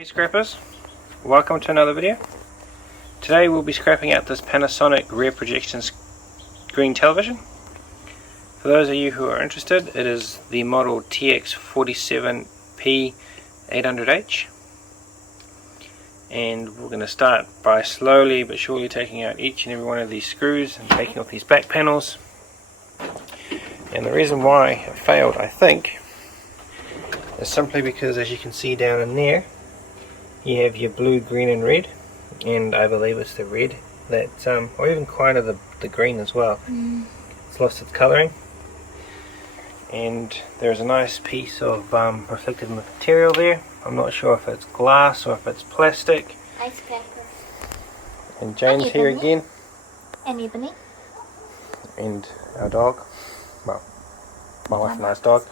Hey scrappers, welcome to another video. Today we'll be scrapping out this Panasonic rear projection screen television. For those of you who are interested, it is the model TX47P800H, and we're going to start by slowly but surely taking out each and every one of these screws and taking off these back panels. And the reason why it failed, I think, is simply because, as you can see down in there, you have your blue, green and red, and I believe it's the red that, or even quite the green as well. It's lost its colouring, and there's a nice piece of reflective material there. I'm not sure if it's glass or if it's plastic. Ice cracker. And Jane's here again. And Ebony. And our dog. Well, my wife and I's dog.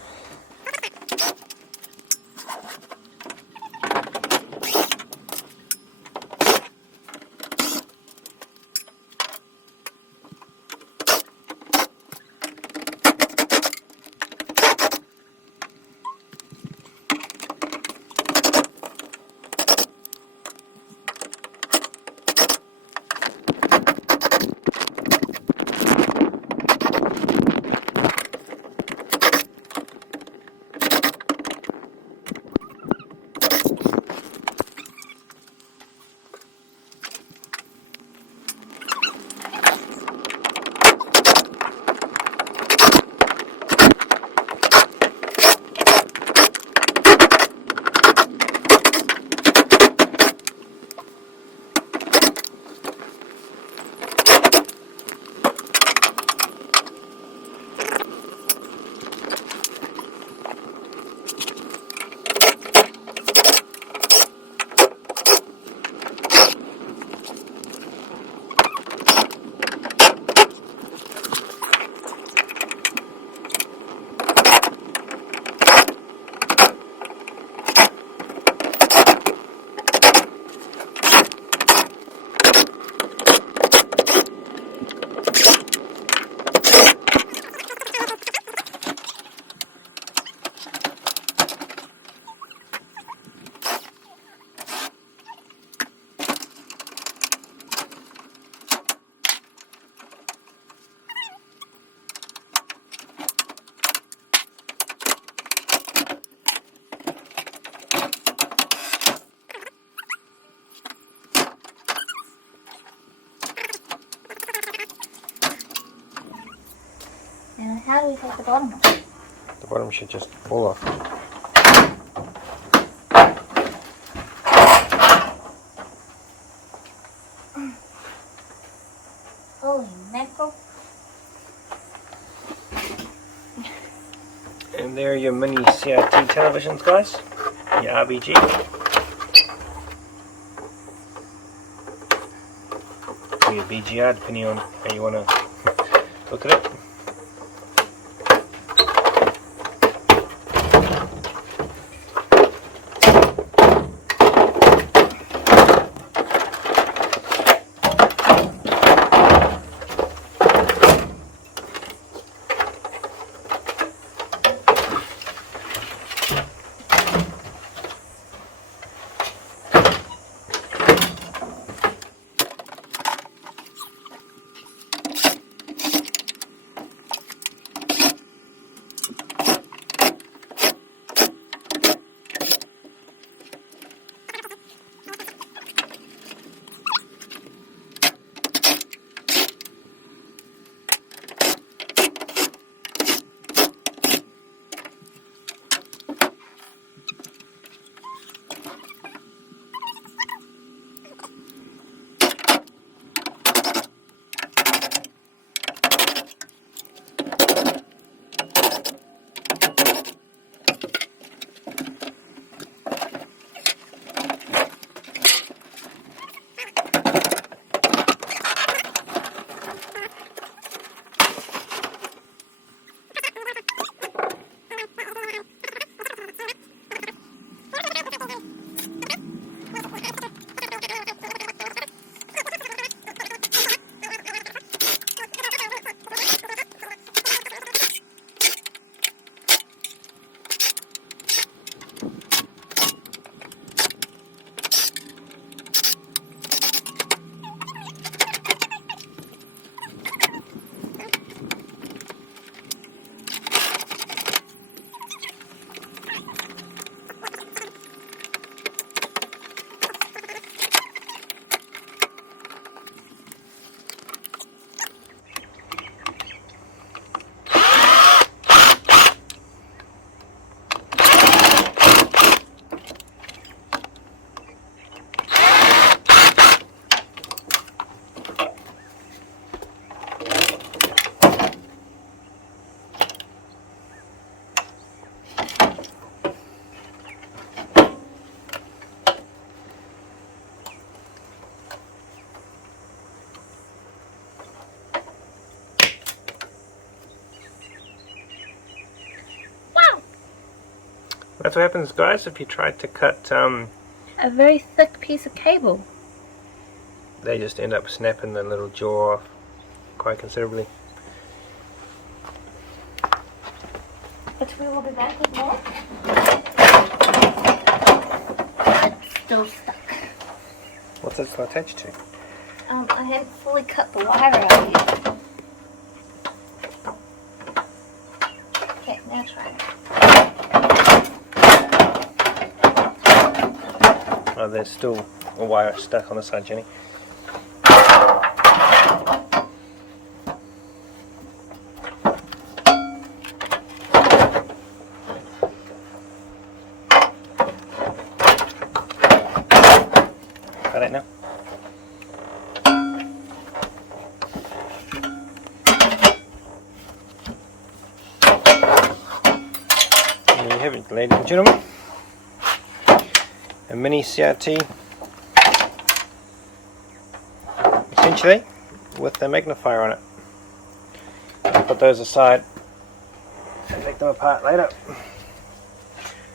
Now, how do we take the bottom off? The bottom should just fall off. Holy mackerel. And there are your mini CRT televisions, guys. Your RBG. Or your BGR, depending on how you want to look at it. That's what happens, guys, if you try to cut a very thick piece of cable. they just end up snapping the little jaw off quite considerably. But we will be back with more. It's still stuck. What's it still attached to? I haven't fully cut the wire out yet. Okay, now try it. Oh, there's still a wire stuck on the side, Jenny. Got it now? There you have it, ladies and gentlemen. A mini CRT, essentially, with a magnifier on it. I'll put those aside and take them apart later.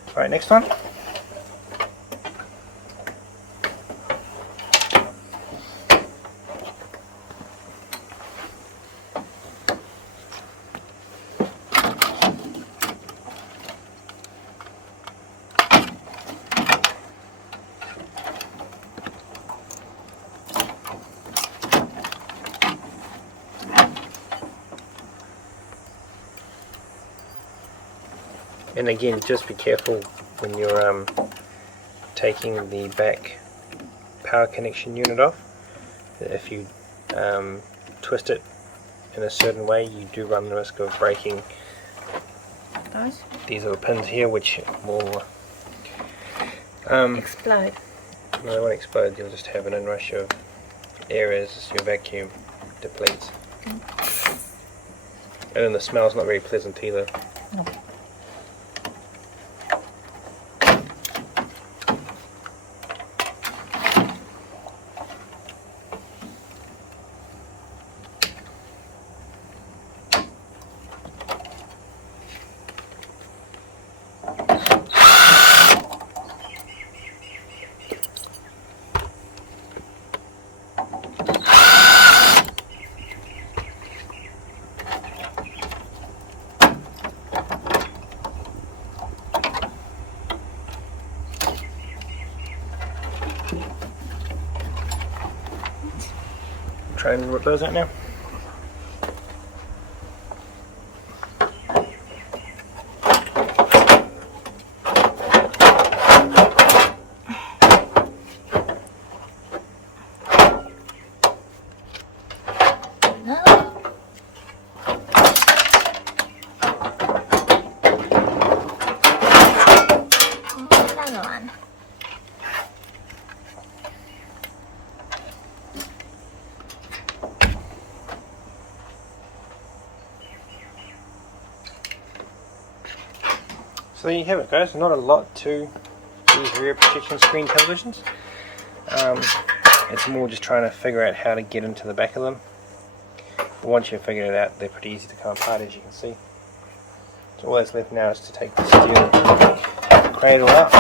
Alright, next one. And again, just be careful when you're taking the back power connection unit off. If you twist it in a certain way, you do run the risk of breaking these little pins here, which will Explode. no, they won't explode. You'll just have an inrush of air as your vacuum depletes. And then the smell's not very pleasant either. No. Try and rip those out now. Another one. So there you have it, guys. Not a lot to these rear protection screen televisions. It's more just trying to figure out how to get into the back of them. But once you've figured it out, they're pretty easy to come apart, as you can see. So all that's left now is to take the steel cradle out.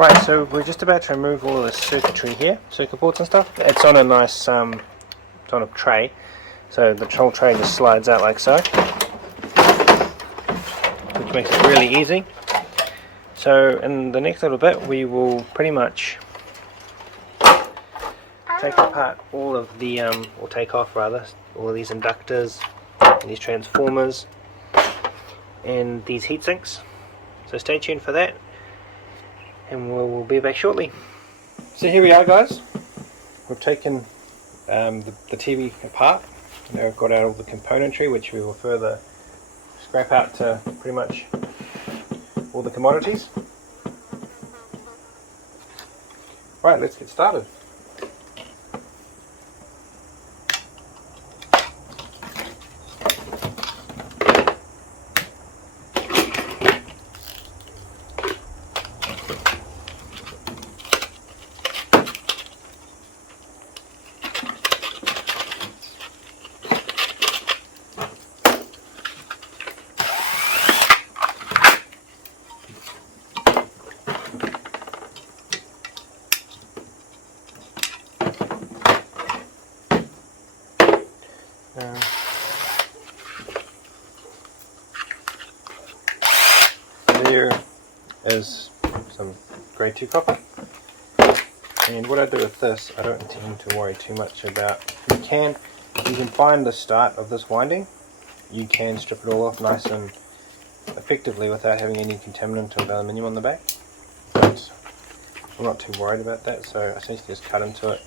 Right, so we're just about to remove all of the circuitry here, circuit boards and stuff. It's on a nice, it's on a tray, so the whole tray just slides out like so, which makes it really easy. So in the next little bit we will pretty much take apart all of the, or take off rather, all of these inductors, these transformers, and these heat sinks. So stay tuned for that, and we'll be back shortly. So here we are, guys. We've taken the TV apart. Now we've got out all the componentry, which we will further scrap out to pretty much all the commodities. Right, let's get started. There is some grade 2 copper, and what I do with this I don't intend to worry too much about. You can find the start of this winding, you can strip it all off nice and effectively without having any contaminant of aluminium on the back, but I'm not too worried about that, so I essentially just cut into it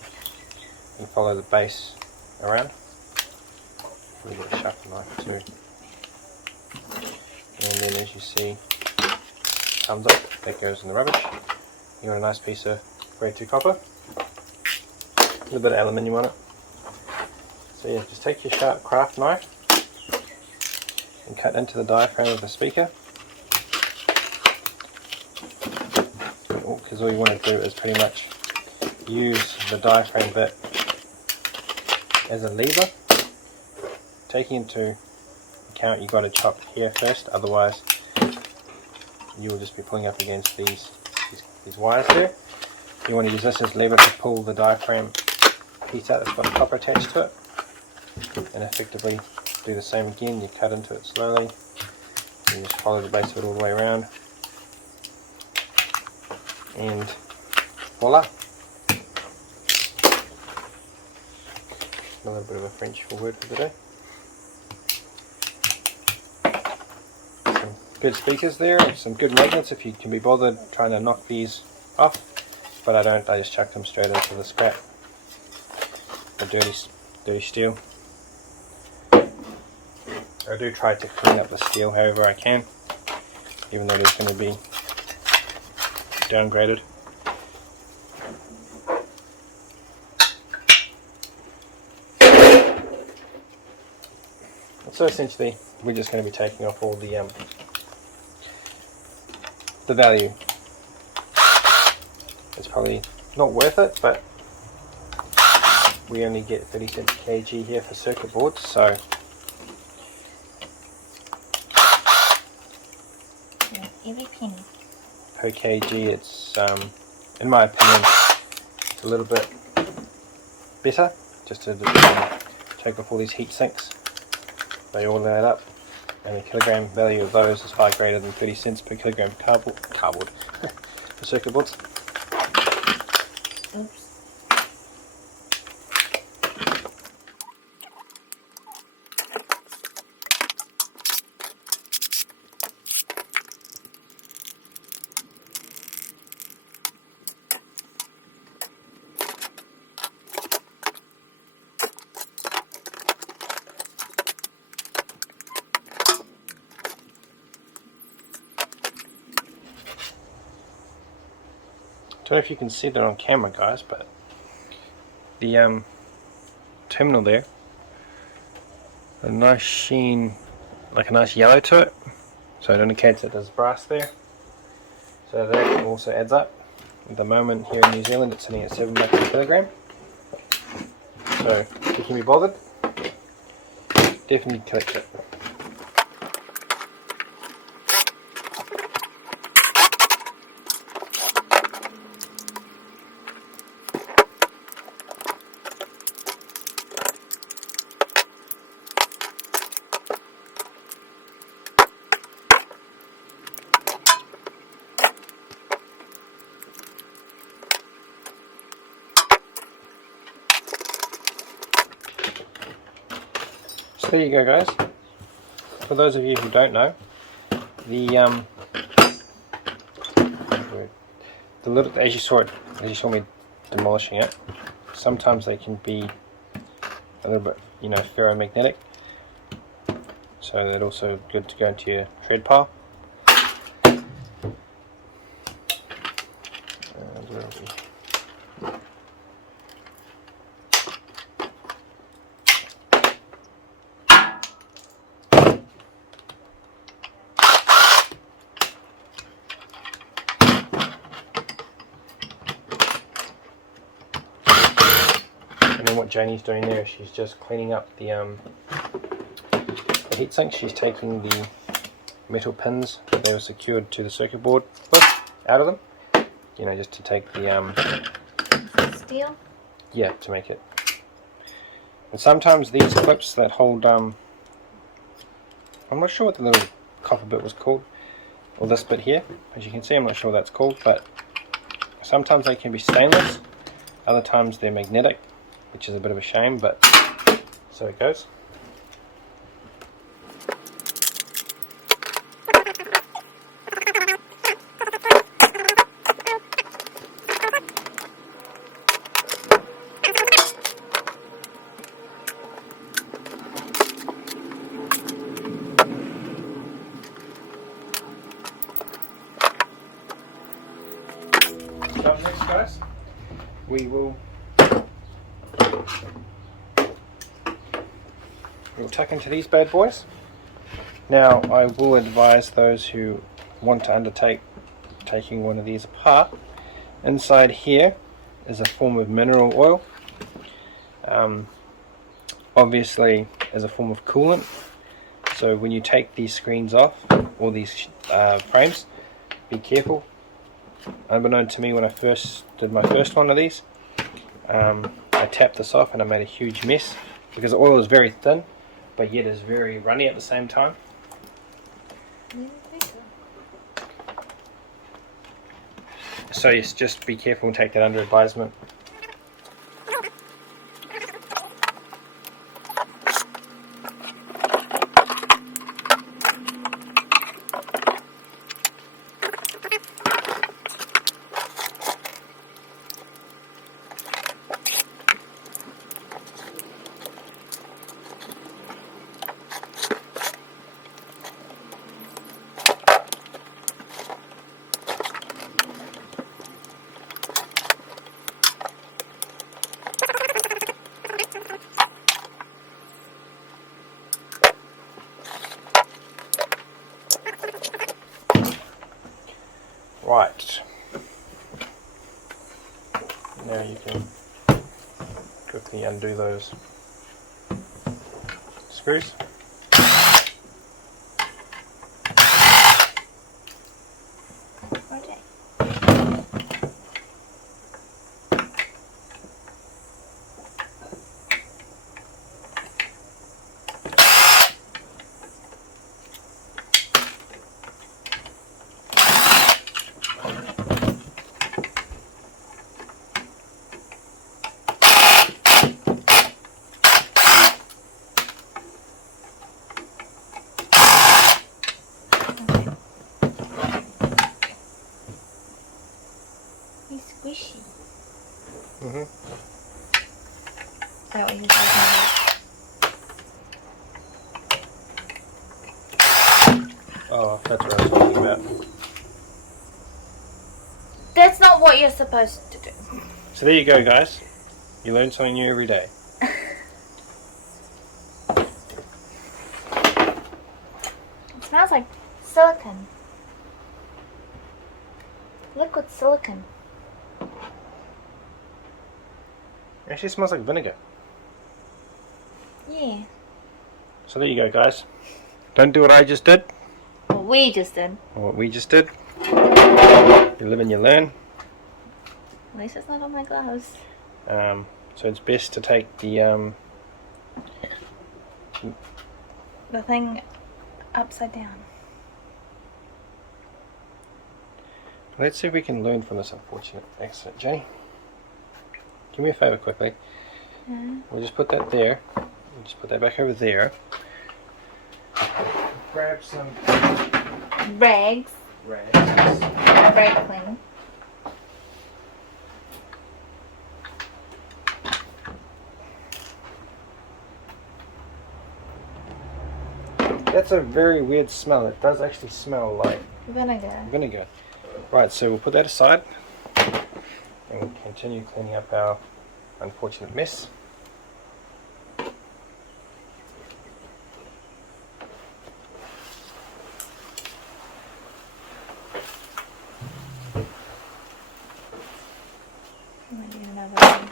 and follow the base around. A little bit of sharp knife too, and then as you see, comes up, that goes in the rubbish. You got a nice piece of grade 2 copper, a little bit of aluminium on it. So yeah, just take your sharp craft knife and cut into the diaphragm of the speaker, because all you want to do is pretty much use the diaphragm bit as a lever, taking into account you've got to chop here first, otherwise you will just be pulling up against these wires there. You want to use this as lever to pull the diaphragm piece out that's got the copper attached to it, and effectively do the same again. You cut into it slowly, and you just follow the base of it all the way around, and voila! A little bit of a French word for the day. Good speakers there, and some good magnets if you can be bothered trying to knock these off, but I don't, I just chuck them straight into the scrap, the dirty steel. I do try to clean up the steel however I can, even though it is going to be downgraded. So essentially we're just going to be taking off all the value. It's probably not worth it, but we only get 30 cents a kg here for circuit boards, so every penny per kg it's in my opinion it's a little bit better just to take off all these heat sinks. They all add up, and the kilogram value of those is far greater than 30 cents per kilogram cardboard for circuit boards. Oops. I don't know if you can see that on camera, guys, but the terminal there, a nice sheen, like a nice yellow to it, so it indicates that there's brass there, so that also adds up. At the moment here in New Zealand it's sitting at $7 a kilogram, so if you can be bothered, definitely collect it. So there you go, guys. For those of you who don't know, the little, as you saw me demolishing it, sometimes they can be a little bit, ferromagnetic. So they're also good to go into your shred pile. And where are we? And then what Janie's doing there is she's just cleaning up the heatsink. She's taking the metal pins that they were secured to the circuit board out of them. Just to take the steel? Yeah, to make it. And sometimes these clips that hold I'm not sure what the little copper bit was called, or this bit here, as you can see I'm not sure what that's called, but sometimes they can be stainless, other times they're magnetic, which is a bit of a shame, but so it goes. So up next, guys, we'll tuck into these bad boys. Now I will advise those who want to undertake taking one of these apart, inside here is a form of mineral oil, obviously as a form of coolant. So when you take these screens off, or these frames, be careful. Unbeknown to me, when I first did my first one of these, I tapped this off and I made a huge mess because the oil is very thin but yet is very runny at the same time. So yes, just be careful and take that under advisement. Right, now you can quickly undo those screws. Okay. Squishy. Mm-hmm. Is that what you're talking about? Oh, that's what I was talking about. That's not what you're supposed to do. So there you go, guys. You learn something new every day. It smells like silicone. Liquid silicone. Actually smells like vinegar. Yeah. So there you go, guys. Don't do what I just did, What we just did. or what we just did. You live and you learn. At least it's not on my gloves. So it's best to take the thing upside down. Let's see if we can learn from this unfortunate accident. Jenny, do me a favour quickly. Yeah. We'll just put that there, Just put that back over there. Grab some Rags. Brake cleaner. That's a very weird smell. It does actually smell like Vinegar. Right, so we'll put that aside and we'll continue cleaning up our unfortunate mess. I might need another one.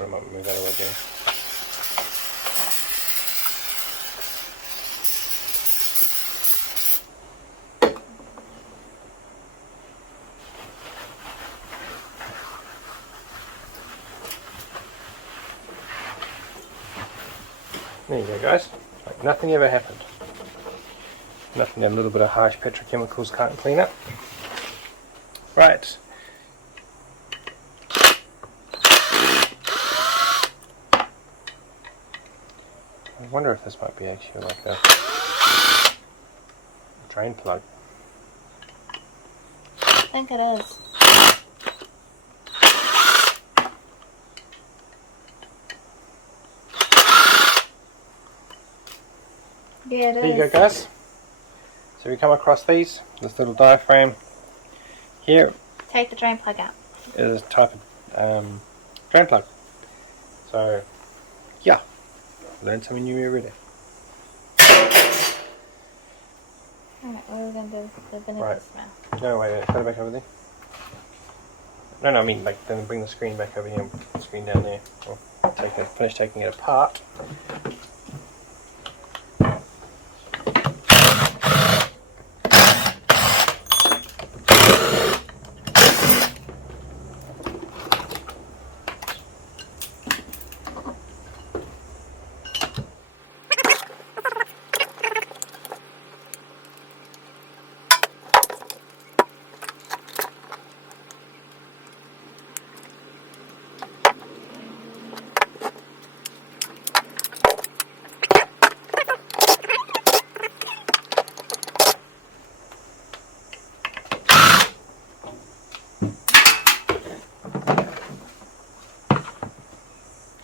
I might move that over there. There you go, guys. Like nothing ever happened. Nothing that a little bit of harsh petrochemicals can't clean up. Right. I wonder if this might be actually like a drain plug. I think it is. Yeah, it is. There you go, guys. So we come across this little diaphragm here Take the drain plug out. is a type of drain plug. So, yeah, learn something new every day. Alright, what are we going to do with the vinegar Right. smell? No, wait, put it back over there. No, I mean, like, then bring the screen back over here and put the screen down there. We'll finish taking it apart.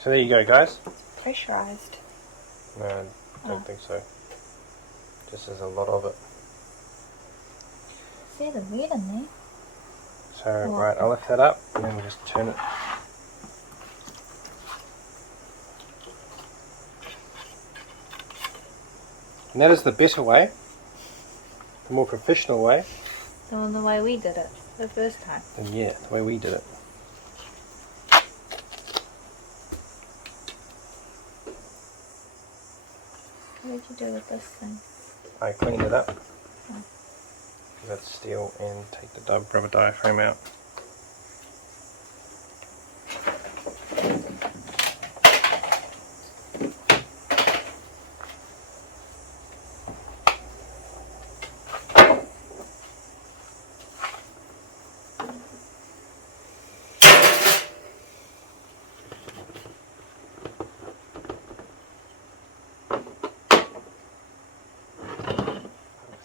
So there you go, guys. Pressurized. No, I don't think so. Just there's a lot of it. See the weed in there? So, right, I'll lift that up and then we'll just turn it. And that is the better way, the more professional way. The way we did it the first time. And yeah, the way we did it. What did you do with this thing? I cleaned it up. Oh. That's steel and take the rubber diaphragm out.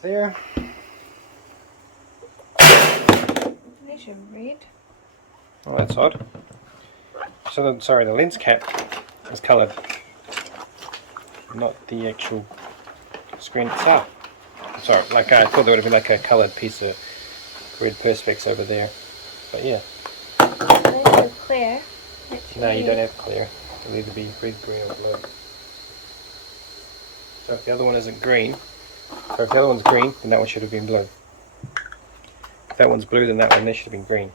There. There's your read. Oh, that's odd. So, the lens cap is coloured, not the actual screen itself. Sorry, like I thought there would have been like a coloured piece of red perspex over there, but yeah. There's your clear. No, you don't have clear. It'll either be red, green, or blue. So if the other one isn't green, so if the other one's green, then that one should have been blue. If that one's blue, then that one there should have been green.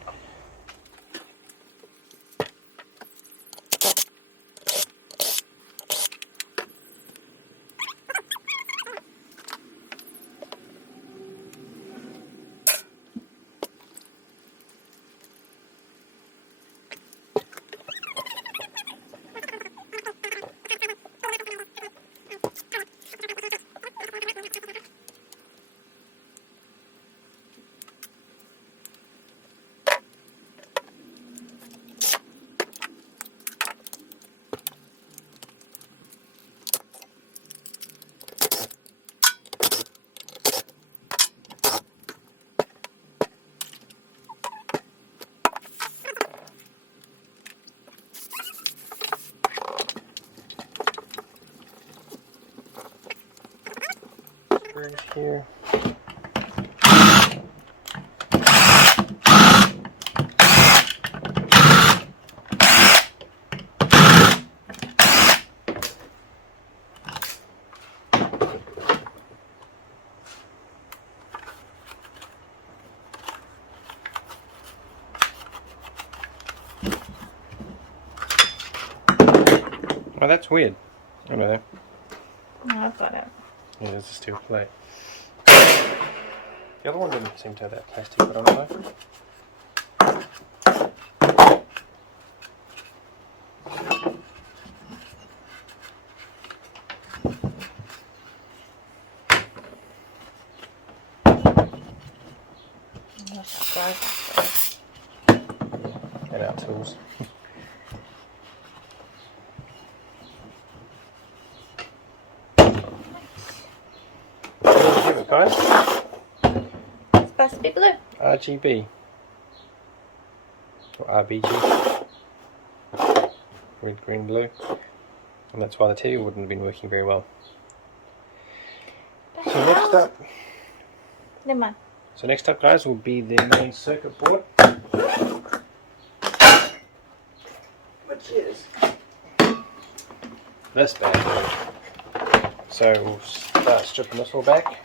Oh, that's weird. I don't know. No, I've got it. Yeah, there's a steel plate. The other one didn't seem to have that plastic put on it though. And our tools. Give it, guys. It's supposed to be blue. RGB. Or RBG. Red, green, blue. And that's why the TV wouldn't have been working very well. So next up. Never mind. So next up, guys, will be the main circuit board. Which is this bad boy. So we'll start stripping this all back.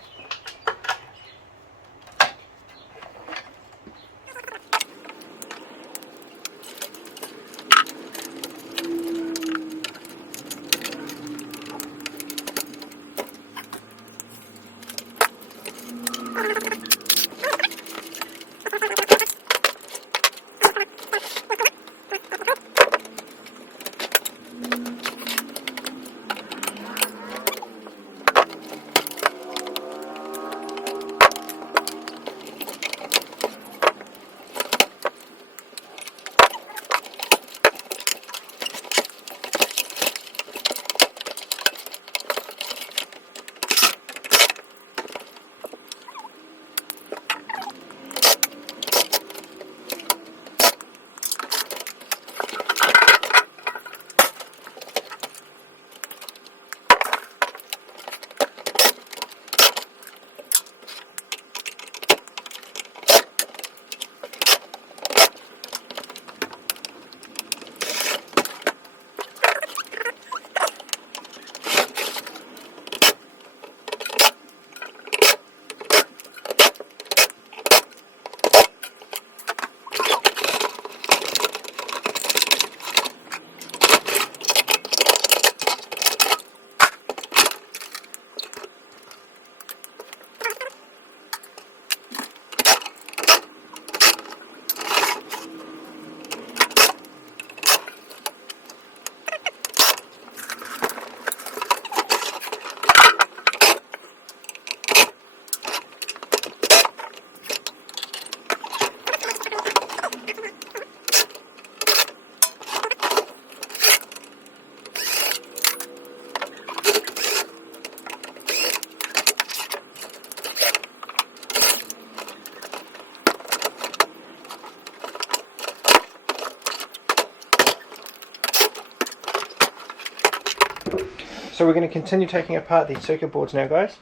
So we're going to continue taking apart these circuit boards now, guys.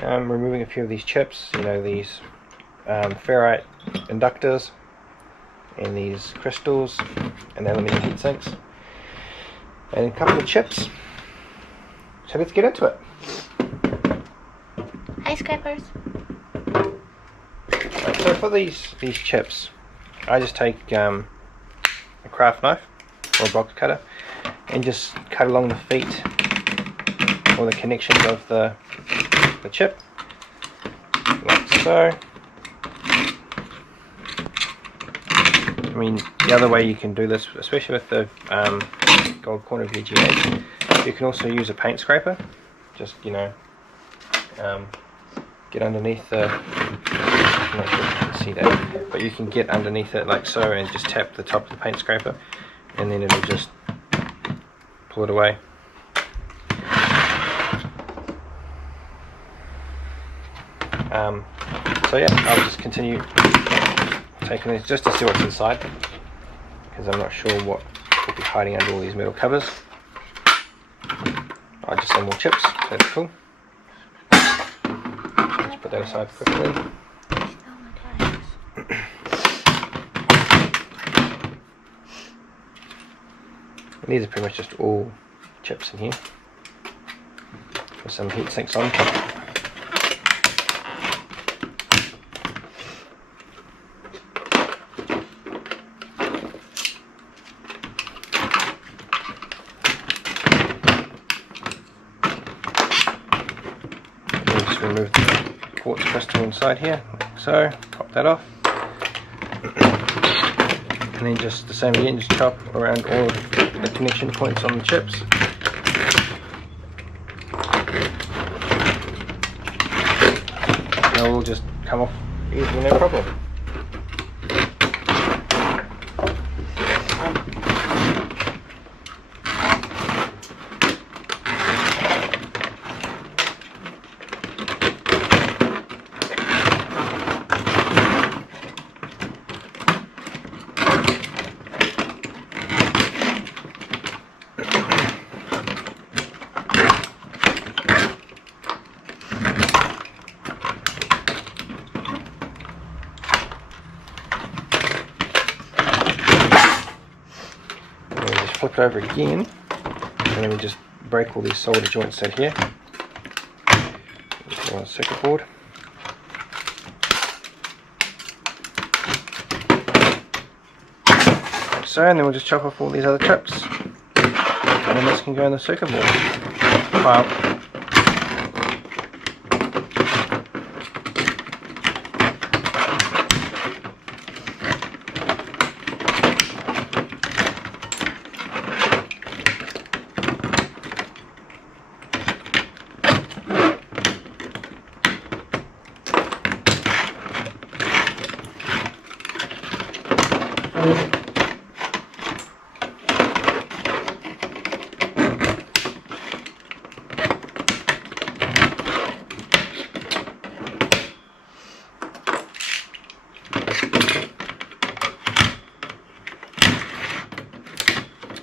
Removing a few of these chips, you know, these ferrite inductors and these crystals and aluminium heat sinks and a couple of chips. So let's get into it. Hi, scrapers. Right, so for these chips, I just take a craft knife or a box cutter and just cut along the feet or the connections of the chip, like so. I mean, the other way you can do this, especially with the gold corner VGA, you can also use a paint scraper. Just, you know, get underneath the, I'm not sure if you can see that, but you can get underneath it like so and just tap the top of the paint scraper and then it'll just pull it away. So yeah, I'll just continue taking these just to see what's inside, because I'm not sure what will be hiding under all these metal covers. I just some more chips, so that's cool. Just put that aside quickly. And these are pretty much just all chips in here, with some heat sinks on top. inside here, like so. Pop that off. And then just the same again, just chop around all of the connection points on the chips. And it will just come off easily, no problem. Flip it over again, and then we just break all these solder joints out here. On a circuit board. Like so, and then we'll just chop off all these other chips, and then this can go in the circuit board file.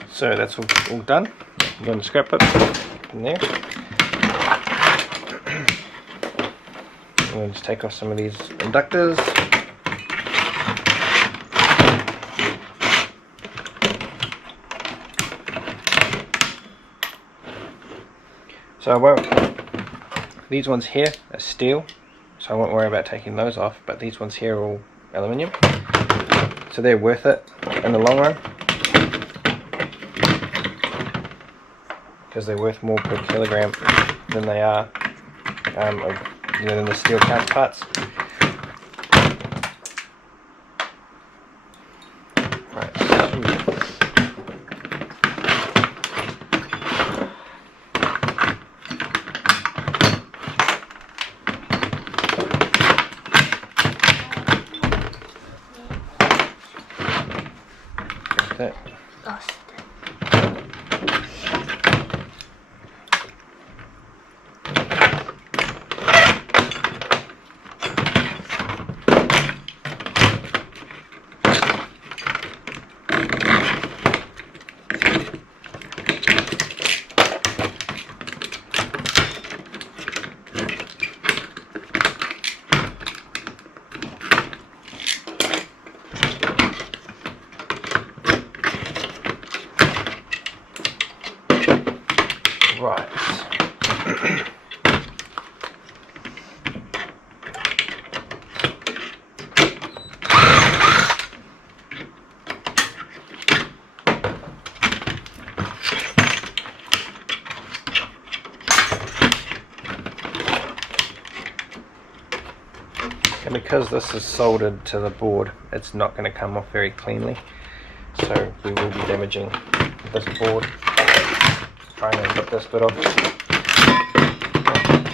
So that's all done. I'm going to scrap it in there. I'm going to just take off some of these inductors. So I won't, these ones here are steel, so I won't worry about taking those off, but these ones here are all aluminium. So they're worth it in the long run, because they're worth more per kilogram than they are than the steel counterparts. Right. That. Lost it. Right. And because this is soldered to the board, it's not going to come off very cleanly, so we will be damaging this board. Trying to put this bit off.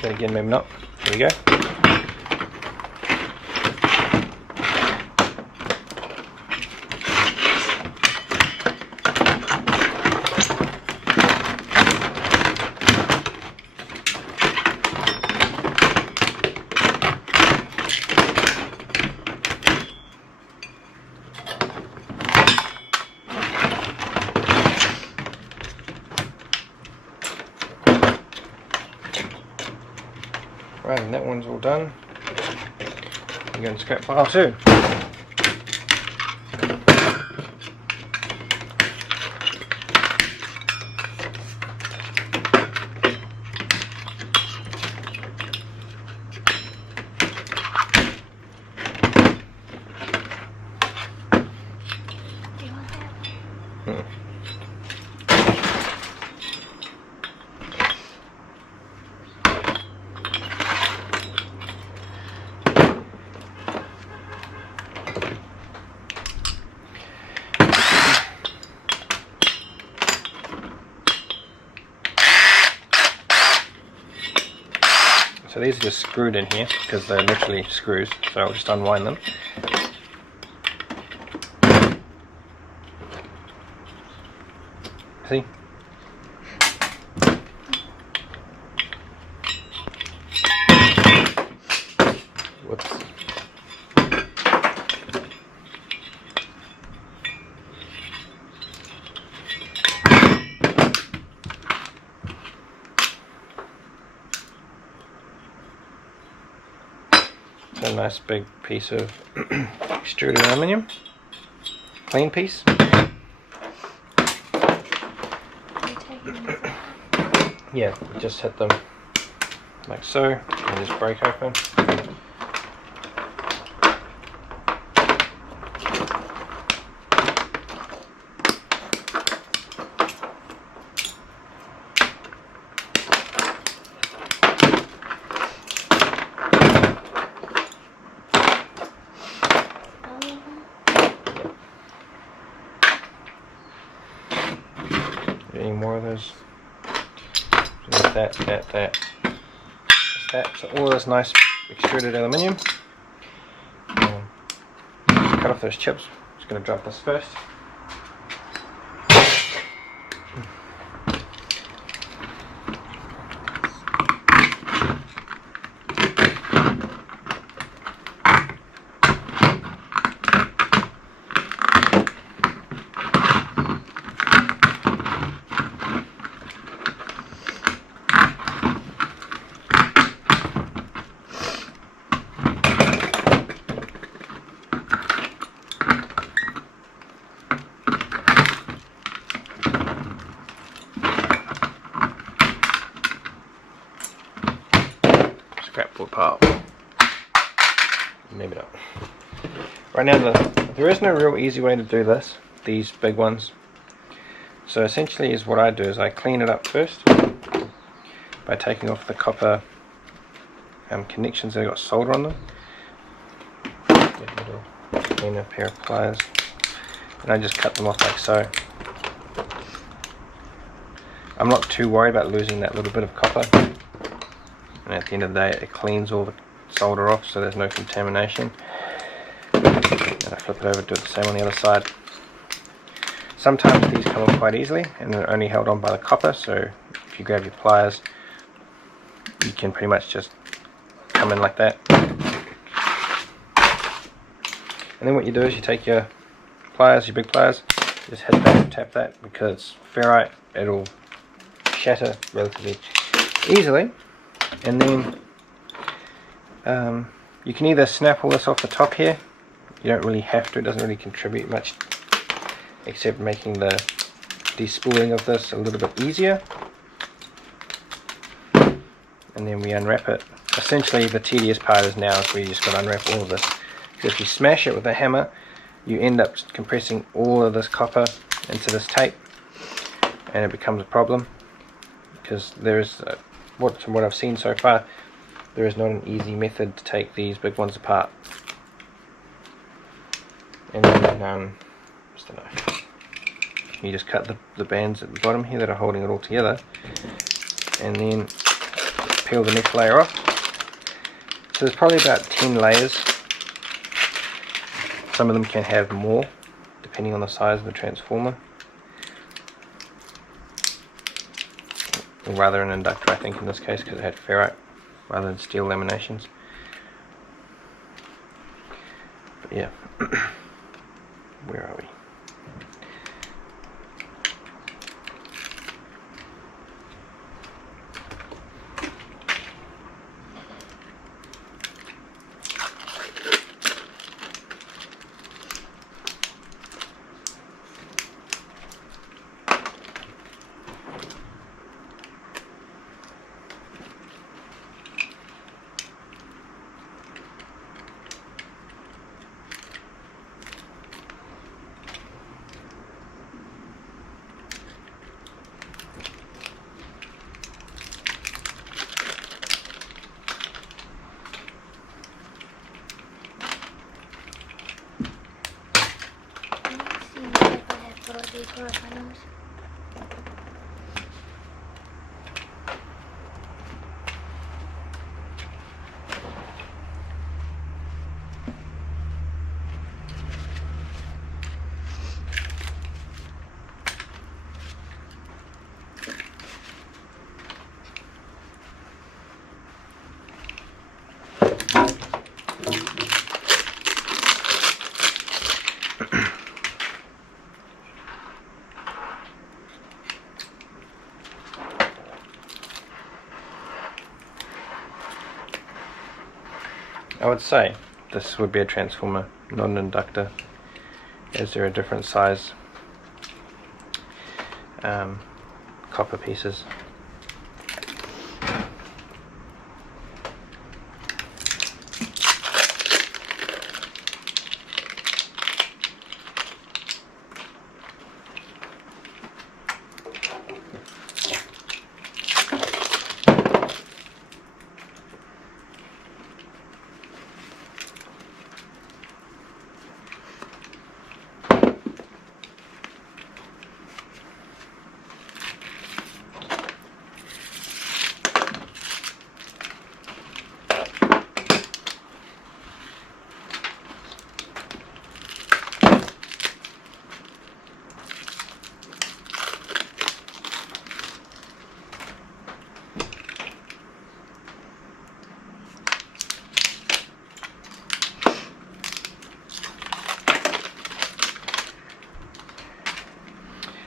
Then again, maybe not. There we go. Right, and that one's all done. I'm going to scrap file 2. Do you want that? these are just screwed in here because they're literally screws, so I'll just unwind them. See? Whoops. A nice big piece of extruded aluminium, clean piece. Yeah, just hit them like so and just break open. Any more of those? That. So all this nice extruded aluminium. Cut off those chips. Just going to drop this first. Scrapboard pile. Maybe not. Right now, there is no real easy way to do this, these big ones. So essentially is what I do is I clean it up first by taking off the copper connections that have got solder on them. Clean a pair of pliers, and I just cut them off like so. I'm not too worried about losing that little bit of copper, and at the end of the day it cleans all the solder off so there's no contamination. And I flip it over, do it the same on the other side. Sometimes these come off quite easily and they're only held on by the copper, so if you grab your pliers you can pretty much just come in like that. And then what you do is you take your pliers, your big pliers, just hit that and tap that, because ferrite, it'll shatter relatively easily. And then you can either snap all this off the top here. You don't really have to, it doesn't really contribute much except making the despooling of this a little bit easier. And then we unwrap it. Essentially the tedious part is now is we just got to unwrap all of this. Because if you smash it with a hammer, you end up compressing all of this copper into this tape, and it becomes a problem. Because there is, from what I've seen so far, there is not an easy method to take these big ones apart. And then, just a knife. You just cut the bands at the bottom here that are holding it all together, and then peel the next layer off. So there's probably about 10 layers. Some of them can have more, depending on the size of the transformer. Or rather an inductor, I think, in this case, because it had ferrite rather than steel laminations. But yeah, where are we? I would say this would be a transformer, not an inductor, as there are different size copper pieces.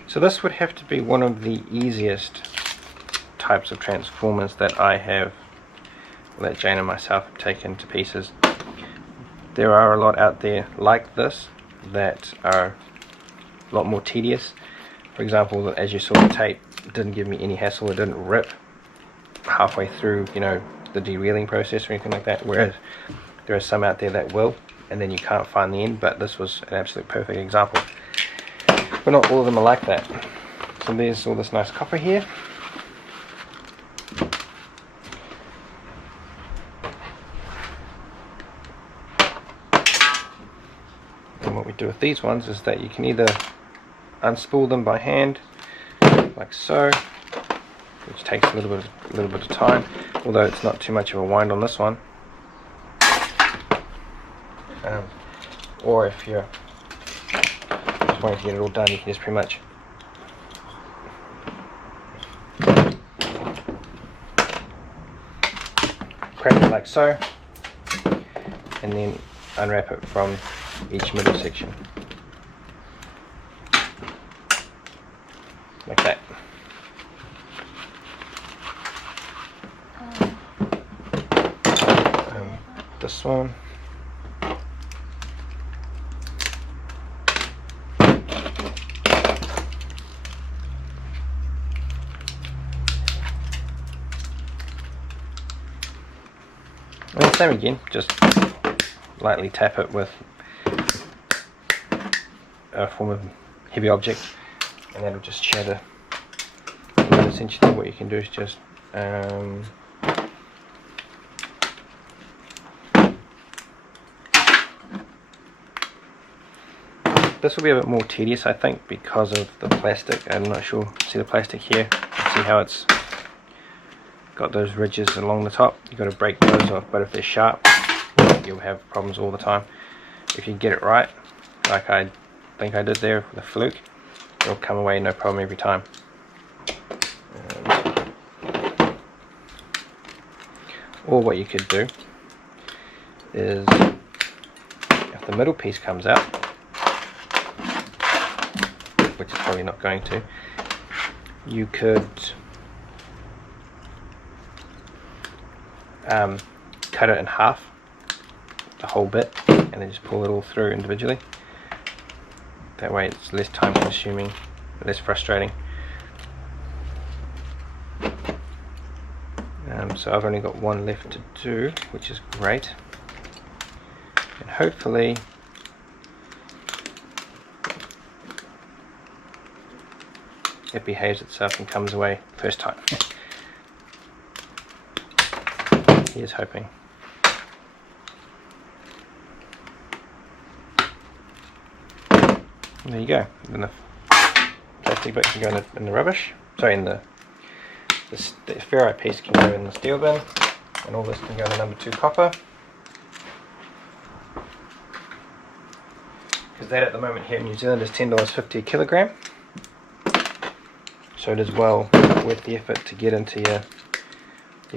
So this would have to be one of the easiest types of transformers that I have, that Jane and myself have taken to pieces. There are a lot out there like this that are a lot more tedious. For example, as you saw, the tape didn't give me any hassle. It didn't rip halfway through, you know, the dereeling process or anything like that, whereas there are some out there that will, and then you can't find the end. But this was an absolute perfect example. But not all of them are like that. So there's all this nice copper here. And what we do with these ones is that you can either unspool them by hand, like so, which takes a little bit of time, although it's not too much of a wind on this one. Or if you're just wanting to get it all done, you can just pretty much crack it like so, and then unwrap it from each middle section, like that. This one. And the same again, just lightly tap it with a form of heavy object, and that'll just shatter. And essentially what you can do is just this will be a bit more tedious, I think, because of the plastic. I'm not sure. See the plastic here? See how it's got those ridges along the top? You've got to break those off, but if they're sharp, you'll have problems all the time. If you get it right, like I think I did there with a fluke, it'll come away no problem every time. Or what you could do is, if the middle piece comes out, which is probably not going to, you could cut it in half, the whole bit, and then just pull it all through individually. That way it's less time consuming, less frustrating. So I've only got one left to do, which is great, and hopefully it behaves itself and comes away first time. Here's hoping. And there you go. Then the plastic bit can go in the rubbish. Sorry, in the ferrite piece can go in the steel bin, and all this can go in the number 2 copper. Because that at the moment here in New Zealand is $10.50 a kilogram. So it is well worth the effort to get into your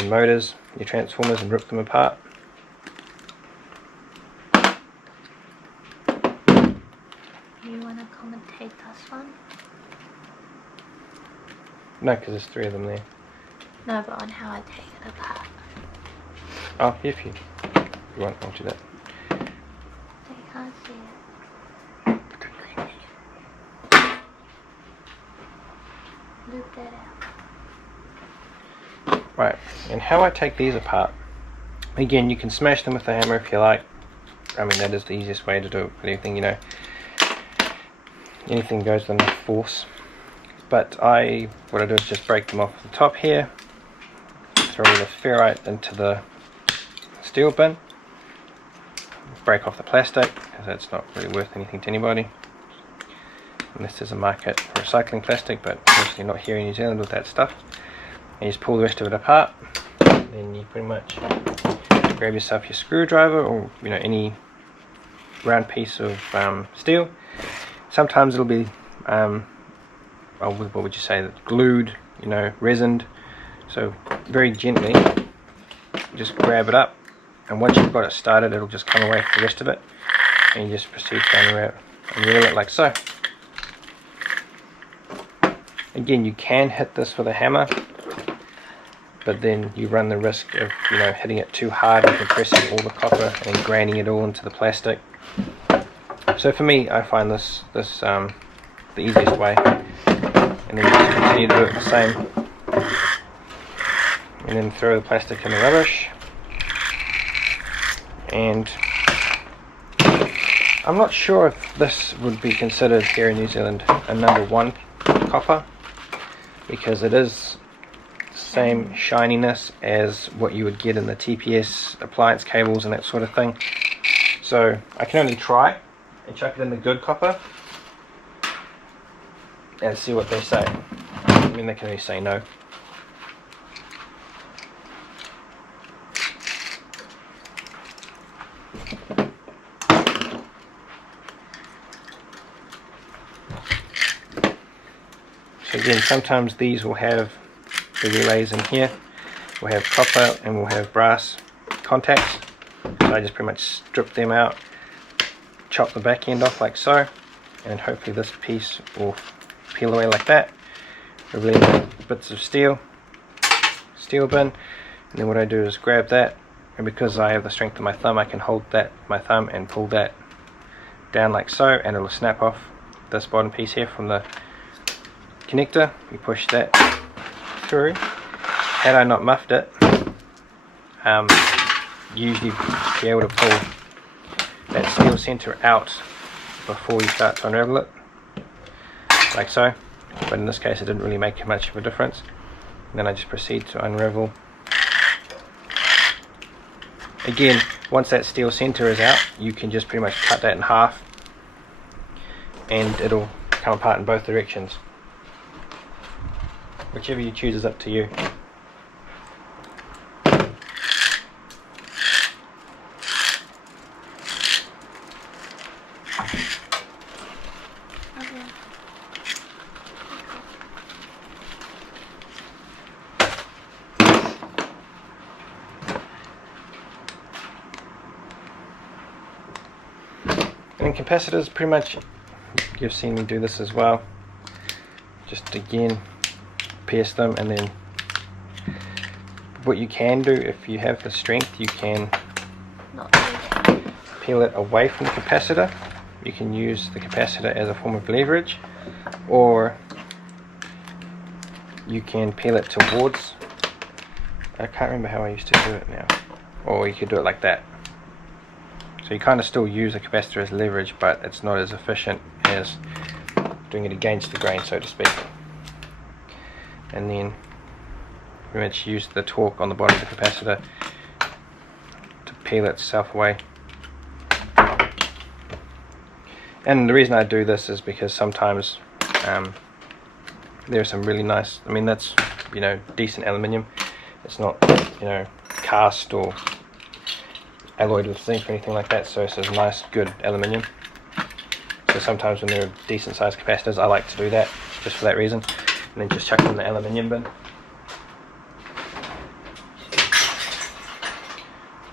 motors, your transformers, and rip them apart. You want to commentate this one? No, because there's 3 of them there. No, but on how I take it apart. Oh, if you want, I'll do that. So you can't see it. Loop that out. Right, and how I take these apart, again, you can smash them with a hammer if you like. I mean, that is the easiest way to do it with anything, you know. Anything goes with enough force. But what I do is just break them off the top here, throw the ferrite into the steel bin, break off the plastic, because that's not really worth anything to anybody. Unless there's a market for recycling plastic, but obviously not here in New Zealand with that stuff. And you just pull the rest of it apart. Then you pretty much grab yourself your screwdriver, or you know, any round piece of steel. Sometimes it'll be what would you say, glued, you know, resined. So very gently just grab it up, and once you've got it started, it'll just come away from the rest of it, and you just proceed to unroll it like so. Again, you can hit this with a hammer, but then you run the risk of, you know, hitting it too hard and compressing all the copper and grinding it all into the plastic. So for me, I find this the easiest way, and then just continue to do it the same, and then throw the plastic in the rubbish. And I'm not sure if this would be considered here in New Zealand a number 1 copper, because it is the same shininess as what you would get in the TPS appliance cables and that sort of thing. So I can only try and chuck it in the good copper and see what they say. I mean, they can only say no. So again, sometimes these will have the relays in here. We'll have copper and we'll have brass contacts. So I just pretty much strip them out, chop the back end off like so, and hopefully this piece will peel away like that. Remove bits of steel bin, and then what I do is grab that, and because I have the strength of my thumb, I can hold that with my thumb and pull that down like so, and it'll snap off this bottom piece here from the connector. You push that through. Had I not muffed it, usually be able to pull that steel center out before you start to unravel it, like so. But in this case it didn't really make much of a difference. And then I just proceed to unravel. Again, once that steel center is out, you can just pretty much cut that in half, and it'll come apart in both directions. Whichever you choose is up to you. And capacitors, pretty much, you've seen me do this as well. Just again, pierce them, and then what you can do, if you have the strength, you can peel it away from the capacitor. You can use the capacitor as a form of leverage, or you can peel it towards. I can't remember how I used to do it now. Or you could do it like that. So you kind of still use a capacitor as leverage, but it's not as efficient as doing it against the grain, so to speak. And then pretty much use the torque on the bottom of the capacitor to peel itself away. And the reason I do this is because sometimes there are some really nice, I mean, that's, you know, decent aluminium. It's not, you know, cast or alloyed with zinc or anything like that, so it's a nice good aluminium. So sometimes when there are decent sized capacitors, I like to do that just for that reason, and then just chuck them in the aluminium bin.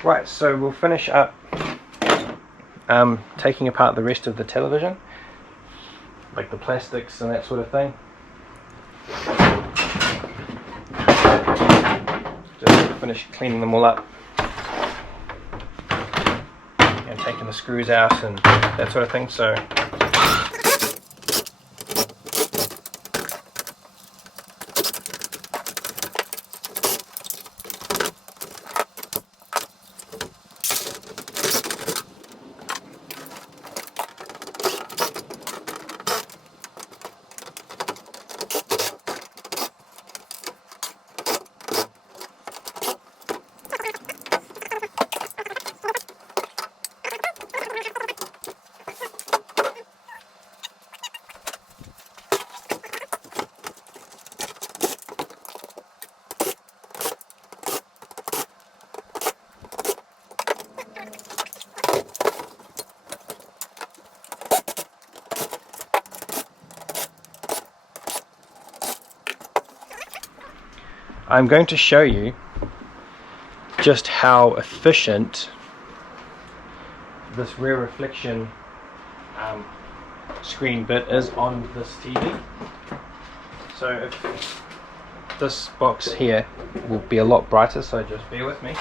Right, so we'll finish up taking apart the rest of the television. like the plastics and that sort of thing. Just finished cleaning them all up and taking the screws out and that sort of thing. So I'm going to show you just how efficient this rear reflection screen bit is on this TV. So if this box here will be a lot brighter, so just bear with me.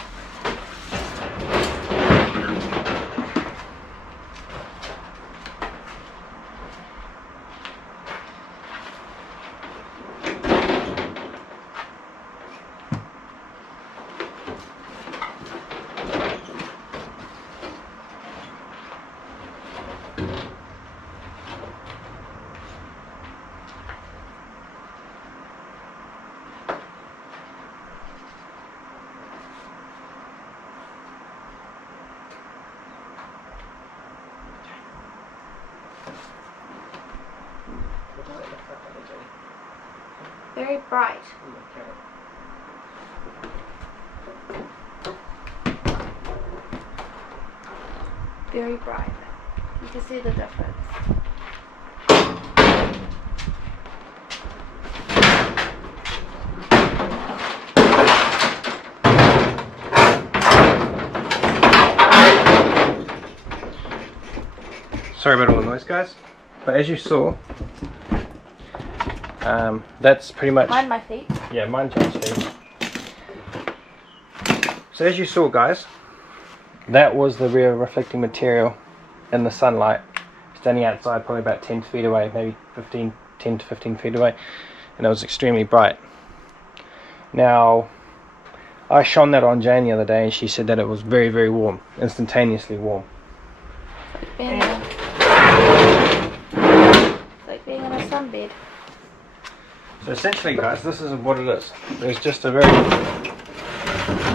Very bright. Very bright. You can see the difference. Sorry about all the noise, guys, but as you saw, that's pretty much... Mind my feet. Yeah, mind John's feet. So as you saw, guys, that was the rear reflecting material in the sunlight, standing outside probably about 10 feet away, maybe 10 to 15 feet away, and it was extremely bright. Now, I shone that on Jane the other day and she said that it was very, very warm, instantaneously warm. It's like being in a sunbed. So essentially, guys, this is what it is. There's just a very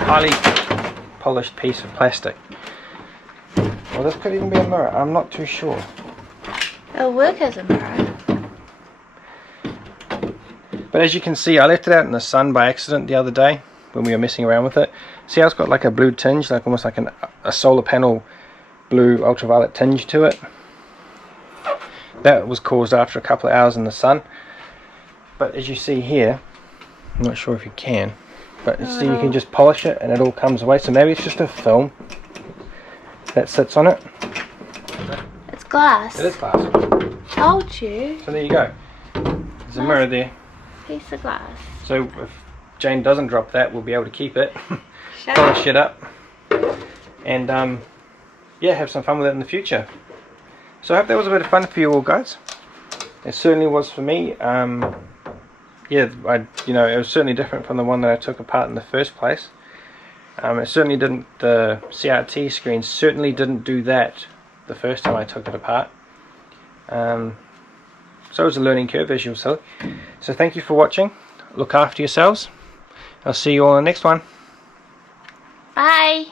highly polished piece of plastic. Well, this could even be a mirror. I'm not too sure. It'll work as a mirror. But as you can see, I left it out in the sun by accident the other day when we were messing around with it. See how it's got like a blue tinge, like almost like a solar panel blue ultraviolet tinge to it? That was caused after a couple of hours in the sun. But as you see here, I'm not sure if you can, but see, you can just polish it and it all comes away. So maybe it's just a film that sits on it. It's glass. It is glass. Told you. So there you go. There's a mirror there. Piece of glass. So if Jane doesn't drop that, we'll be able to keep it, Shut polish it up, and yeah, have some fun with it in the future. So I hope that was a bit of fun for you all, guys. It certainly was for me. Yeah, it was certainly different from the one that I took apart in the first place. It certainly didn't. The CRT screen certainly didn't do that the first time I took it apart. So it was a learning curve, as you'll see. So thank you for watching. Look after yourselves. I'll see you all in the next one. Bye.